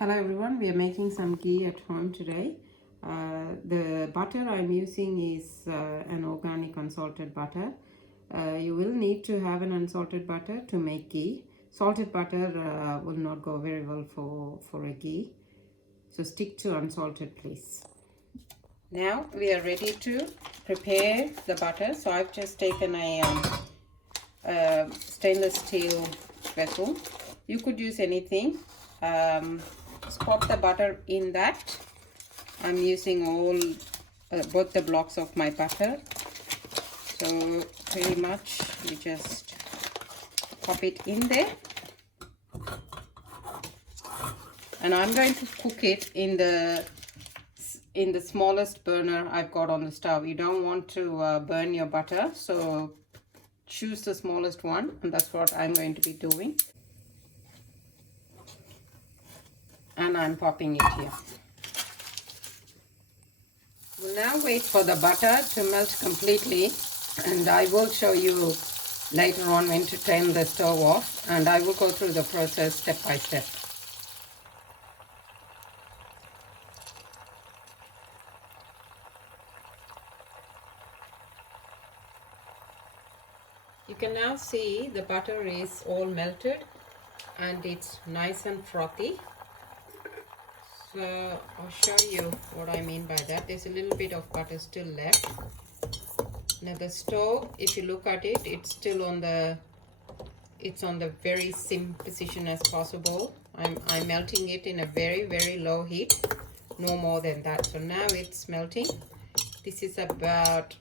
Hello everyone, we are making some ghee at home today. The butter I'm using is an organic unsalted butter. You will need to have an unsalted butter to make ghee. Salted butter will not go very well for a ghee. So stick to unsalted please. Now we are ready to prepare the butter. So I've just taken a stainless steel vessel. You could use anything. Just pop the butter in that. I'm using both the blocks of my butter. So pretty much you just pop it in there. And I'm going to cook it in the smallest burner I've got on the stove. You don't want to burn your butter, so choose the smallest one, and that's what I'm going to be doing. And I'm popping it here. We'll now wait for the butter to melt completely, and I will show you later on when to turn the stove off, and I will go through the process step by step. You can now see the butter is all melted and it's nice and frothy. So I'll show you what I mean by that. There's a little bit of butter still left. Now the stove, if you look at it, it's still on the very sim position as possible. I'm melting it in a very low heat, no more than that. So now it's melting. This is about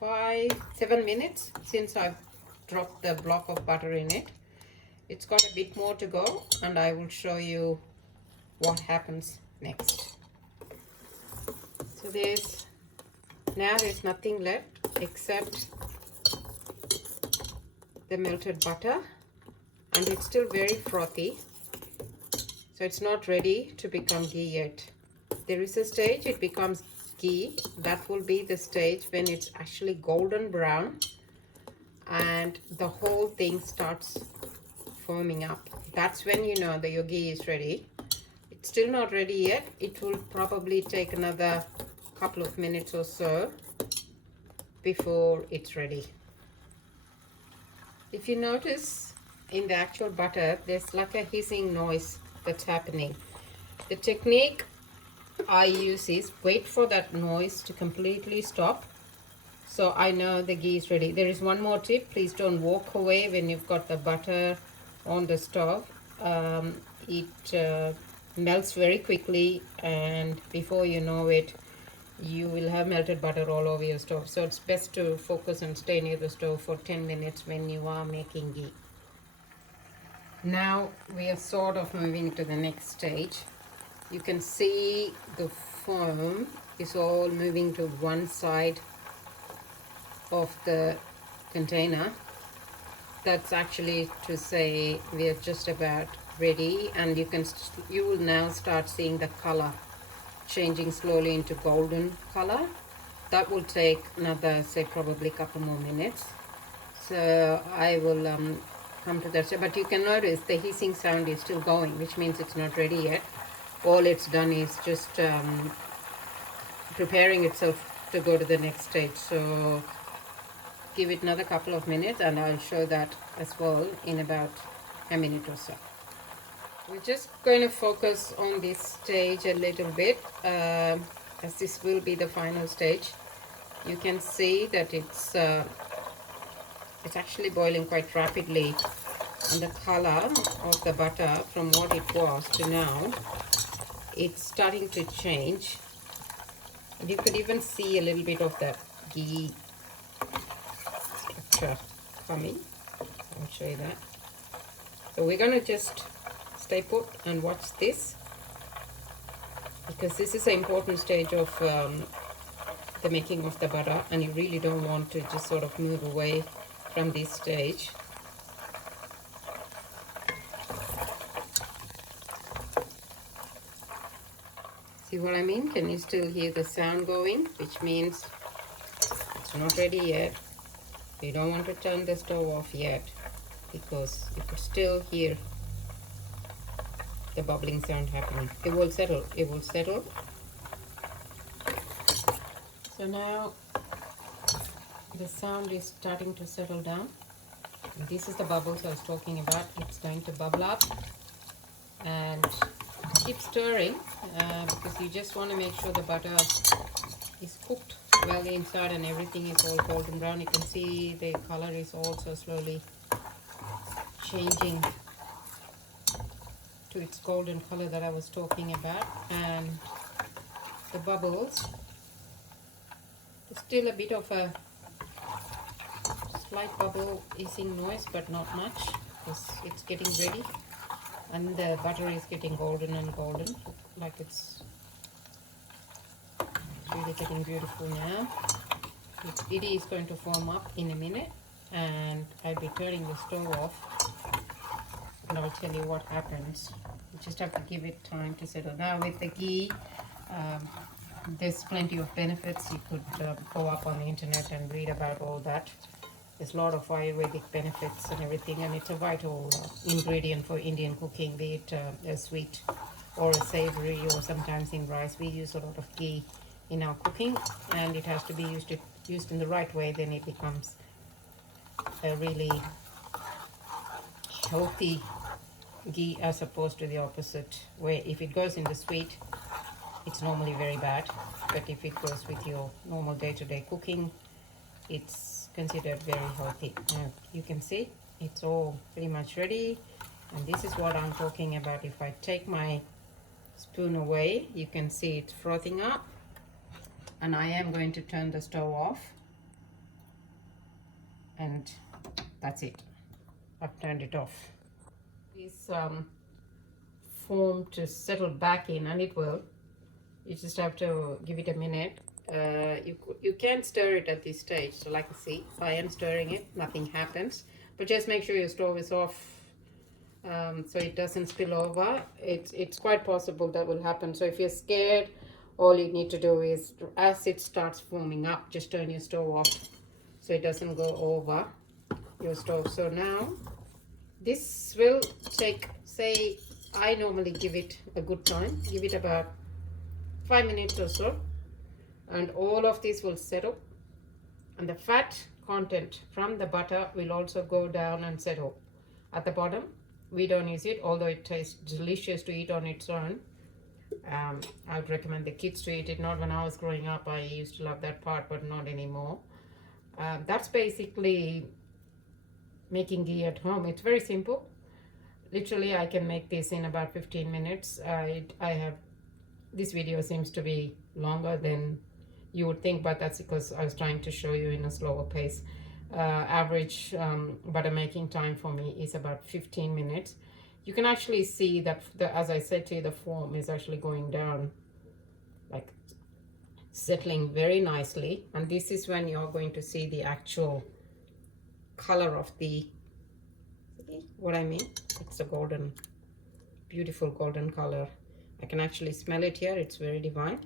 5-7 minutes since I've dropped the block of butter in it. It's got a bit more to go, and I will show you what happens next. So there's nothing left except the melted butter, and it's still very frothy, so it's not ready to become ghee yet. There is a stage it becomes ghee. That will be the stage when it's actually golden brown and the whole thing starts foaming up. That's when you know that your ghee is ready. It's still not ready yet. It will probably take another couple of minutes or so before it's ready. If you notice in the actual butter, there's like a hissing noise that's happening. The technique I use is wait for that noise to completely stop, so I know the ghee is ready. There is one more tip: please don't walk away when you've got the butter on the stove. It melts very quickly, and before you know it, you will have melted butter all over your stove. So it's best to focus and stay near the stove for 10 minutes when you are making ghee. Now we are sort of moving to the next stage. You can see the foam is all moving to one side of the container. That's actually to say we are just about ready, and you will now start seeing the color changing slowly into golden color. That will take another, say, probably a couple more minutes. So I will come to that. But you can notice the hissing sound is still going, which means it's not ready yet. All it's done is just preparing itself to go to the next stage. So give it another couple of minutes, and I'll show that as well in about a minute or so. We're just going to focus on this stage a little bit, as this will be the final stage. You can see that it's actually boiling quite rapidly, and the color of the butter from what it was to now, it's starting to change. And you could even see a little bit of that ghee structure coming. I'll show you that. So we're going to just stay put and watch this, because this is an important stage of the making of the butter, and you really don't want to just sort of move away from this stage. See what I mean? Can you still hear the sound going? Which means it's not ready yet. You don't want to turn the stove off yet, because you could still hear the bubblings aren't happening. It will settle. It will settle. So now the sound is starting to settle down. And this is the bubbles I was talking about. It's going to bubble up, and keep stirring because you just want to make sure the butter is cooked well inside and everything is all golden brown. You can see the color is also slowly changing to its golden color that I was talking about, and the bubbles, there's still a bit of a slight bubble hissing noise, but not much because it's getting ready, and the butter is getting golden and golden, like it's really getting beautiful now. It is going to form up in a minute, and I'll be turning the stove off, and I'll tell you what happens. You just have to give it time to settle. Now with the ghee, there's plenty of benefits. You could go up on the internet and read about all that. There's a lot of Ayurvedic benefits and everything, and it's a vital ingredient for Indian cooking, be it a sweet or a savory, or sometimes in rice. We use a lot of ghee in our cooking, and it has to be used in the right way. Then it becomes a really healthy ghee, as opposed to the opposite, where if it goes in the sweet, it's normally very bad, but if it goes with your normal day-to-day cooking, it's considered very healthy. Now you can see it's all pretty much ready, and this is what I'm talking about. If I take my spoon away, you can see it's frothing up, and I am going to turn the stove off, and that's it. I've turned it off. This foam to settle back in, and it will. You just have to give it a minute. You can stir it at this stage. So like you see, if I am stirring it, nothing happens. But just make sure your stove is off so it doesn't spill over. It's quite possible that will happen. So if you're scared, all you need to do is, as it starts foaming up, just turn your stove off so it doesn't go over your stove. So now this will take, say, I normally give it a good time. Give it about 5 minutes or so, and all of this will settle, and the fat content from the butter will also go down and settle. At the bottom, we don't use it, although it tastes delicious to eat on its own. I would recommend the kids to eat it. Not when I was growing up. I used to love that part, but not anymore. That's basically making ghee at home. It's very simple. Literally, I can make this in about 15 minutes. This video seems to be longer than you would think, but that's because I was trying to show you in a slower pace. Average butter making time for me is about 15 minutes. You can actually see that, as I said to you, the foam is actually going down, like settling very nicely. And this is when you're going to see the actual color of the, see what I mean? It's a golden, beautiful golden color. I can actually smell it here. It's very divine.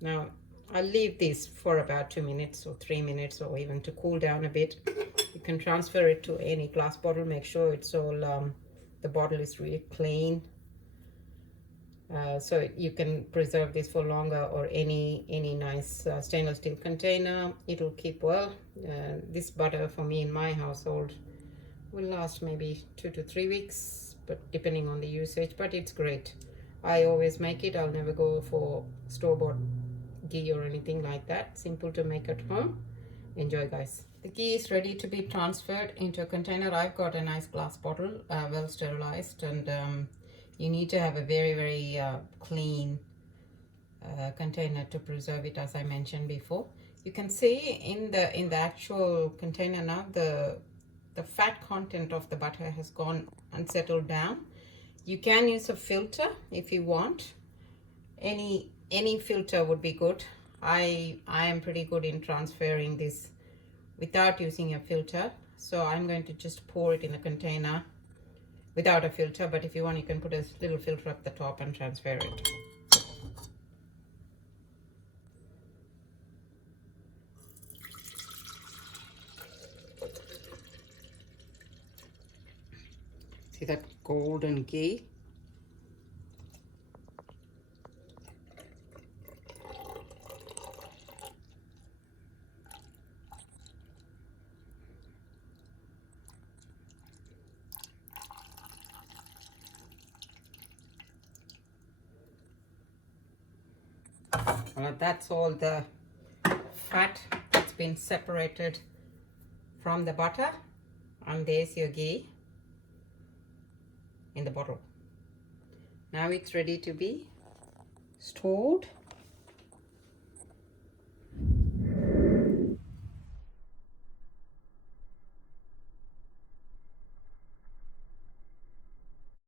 Now I'll leave this for about 2 minutes or 3 minutes, or even to cool down a bit. You can transfer it to any glass bottle. Make sure it's all the bottle is really clean, so you can preserve this for longer, or any nice stainless steel container. It'll keep well. This butter for me in my household will last maybe 2 to 3 weeks, but depending on the usage. But it's great. I always make it. I'll never go for store-bought ghee or anything like that. Simple to make at home. Enjoy, guys. The ghee is ready to be transferred into a container. I've got a nice glass bottle, well sterilized, and you need to have a very clean container to preserve it, as I mentioned before. You can see in the actual container now, the fat content of the butter has gone and settled down. You can use a filter if you want. Any filter would be good. I am pretty good in transferring this without using a filter, so I'm going to just pour it in a container without a filter. But if you want, you can put a little filter up the top and transfer it. See that golden ghee? Well, that's all the fat that's been separated from the butter, and there's your ghee in the bottle. Now it's ready to be stored